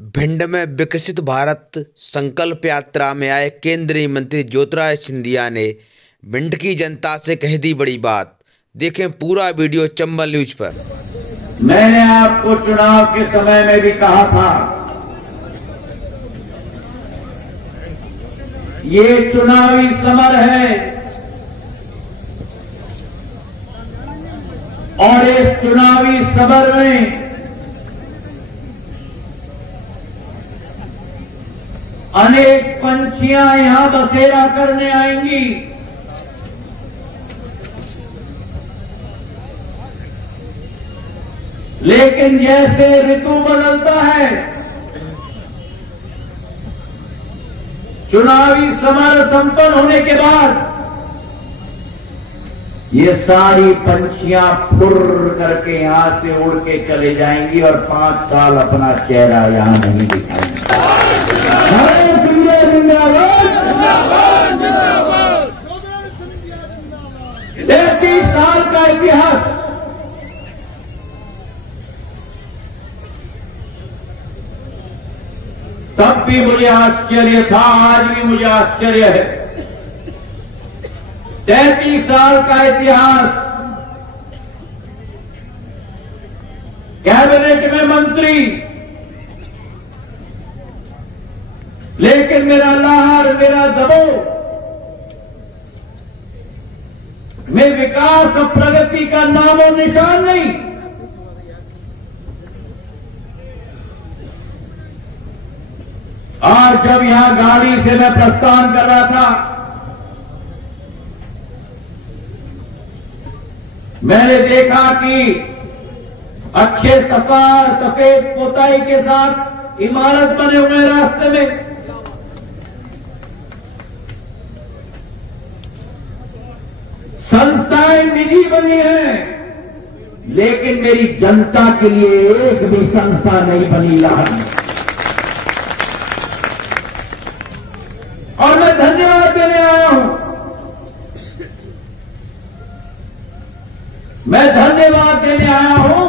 भिंड में विकसित भारत संकल्प यात्रा में आए केंद्रीय मंत्री ज्योतिरादित्य सिंधिया ने भिंड की जनता से कह दी बड़ी बात। देखें पूरा वीडियो चंबल न्यूज पर। मैंने आपको चुनाव के समय में भी कहा था, ये चुनावी समर है और इस चुनावी समर में अनेक पंछियां यहां बसेरा करने आएंगी। लेकिन जैसे ऋतु बदलता है, चुनावी समर संपन्न होने के बाद ये सारी पंछियां फुर करके यहां से उड़ के चले जाएंगी और 5 साल अपना चेहरा यहां नहीं दिखाएंगी। 30 साल का इतिहास, तब भी मुझे आश्चर्य था, आज भी मुझे आश्चर्य है। 33 साल का इतिहास, कैबिनेट में मंत्री, लेकिन मेरा लाहौर, मेरा दबोच में विकास और प्रगति का नाम और निशान नहीं। आज जब यहां गाड़ी से मैं प्रस्थान कर रहा था, मैंने देखा कि अच्छे सफेद पोताई के साथ इमारत बने हुए रास्ते में, संस्थाएं निजी बनी हैं, लेकिन मेरी जनता के लिए एक भी संस्था नहीं बनी लाहौर में। और मैं धन्यवाद देने आया हूं, मैं धन्यवाद देने आया हूं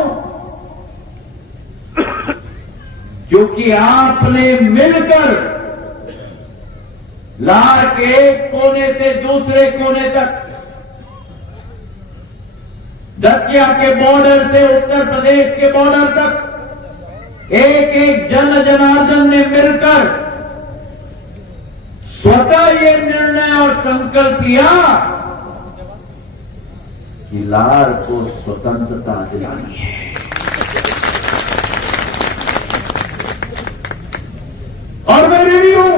क्योंकि आपने मिलकर लाहौर के एक कोने से दूसरे कोने तक, दतिया के बॉर्डर से उत्तर प्रदेश के बॉर्डर तक एक एक जन जनार्दन ने मिलकर स्वतः ये निर्णय और संकल्प किया कि लाहौर को स्वतंत्रता दिलानी है। और मैं रेडी हूं,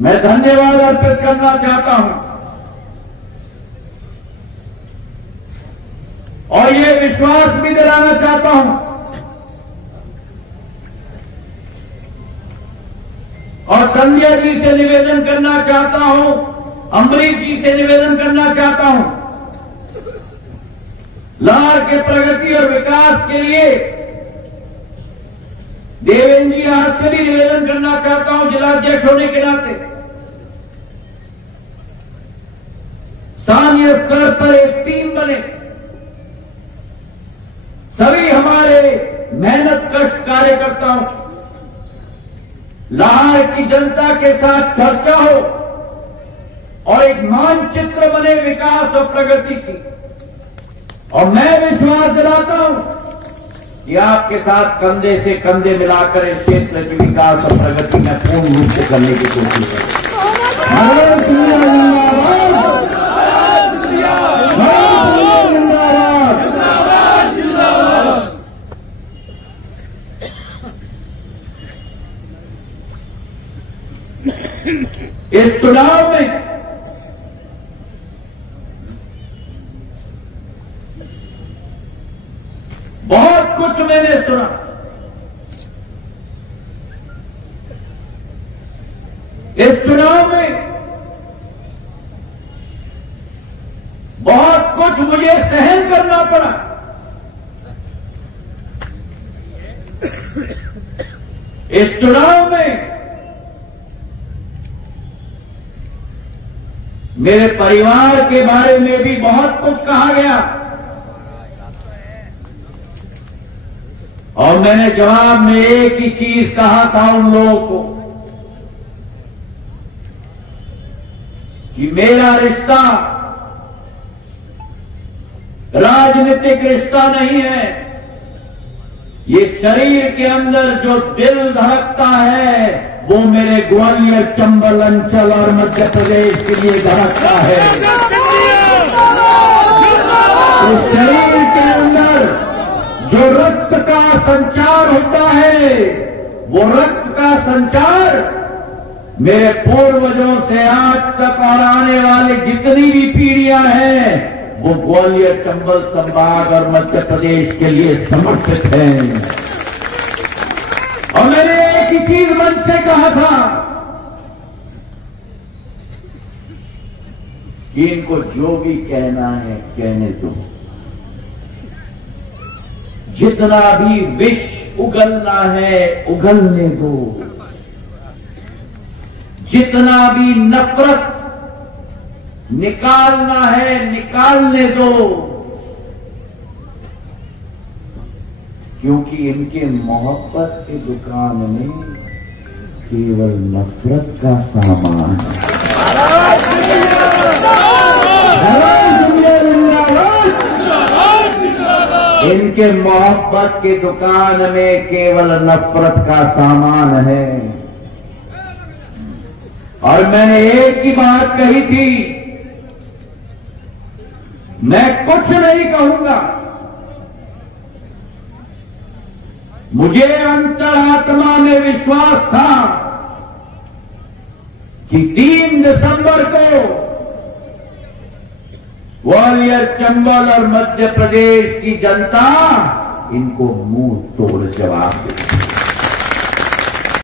मैं धन्यवाद अर्पित करना चाहता हूं और ये विश्वास भी दिलाना चाहता हूं और संध्या जी से निवेदन करना चाहता हूं, अमरीश जी से निवेदन करना चाहता हूं, लाहौर के प्रगति और विकास के लिए देवेंद्र जी आज से भी निवेदन करना चाहता हूं, जिलाध्यक्ष होने के नाते स्थानीय स्तर पर एक टीम बने, सभी हमारे मेहनत कश कार्यकर्ताओं की लाहौर की जनता के साथ चर्चा हो और एक मानचित्र बने विकास और प्रगति की। और मैं विश्वास दिलाता हूं कि आपके साथ कंधे से कंधे मिलाकर इस क्षेत्र के विकास और प्रगति में पूर्ण रूप से करने की कोशिश करें। इस चुनाव में बहुत कुछ मैंने सुना, इस चुनाव में बहुत कुछ मुझे सहन करना पड़ा। इस चुनाव में मेरे परिवार के बारे में भी बहुत कुछ कहा गया। और मैंने जवाब में एक ही चीज कहा था उन लोगों को कि मेरा रिश्ता राजनीतिक रिश्ता नहीं है। ये शरीर के अंदर जो दिल धड़कता है वो मेरे ग्वालियर, चंबल अंचल और मध्य प्रदेश के लिए धड़कता है। इस शरीर के अंदर जो रक्त का संचार होता है, वो रक्त का संचार मेरे पूर्वजों से आज तक और आने वाले जितनी भी पीढ़ियां हैं वो ग्वालियर, चंबल संभाग और मध्य प्रदेश के लिए समर्पित हैं। और मैंने एक ही चीज मन से कहा था कि इनको जो भी कहना है कहने दो, जितना भी विष उगलना है उगलने दो, जितना भी नफरत निकालना है निकालने दो, क्योंकि इनके मोहब्बत की दुकान में केवल नफरत का सामान है। इनके मोहब्बत की दुकान में केवल नफरत का सामान है। और मैंने एक ही बात कही थी, मैं कुछ नहीं कहूंगा, मुझे अंतरात्मा में विश्वास था कि 3 दिसंबर को ग्वालियर, चंबल और मध्य प्रदेश की जनता इनको मुंह तोड़ जवाब देगी।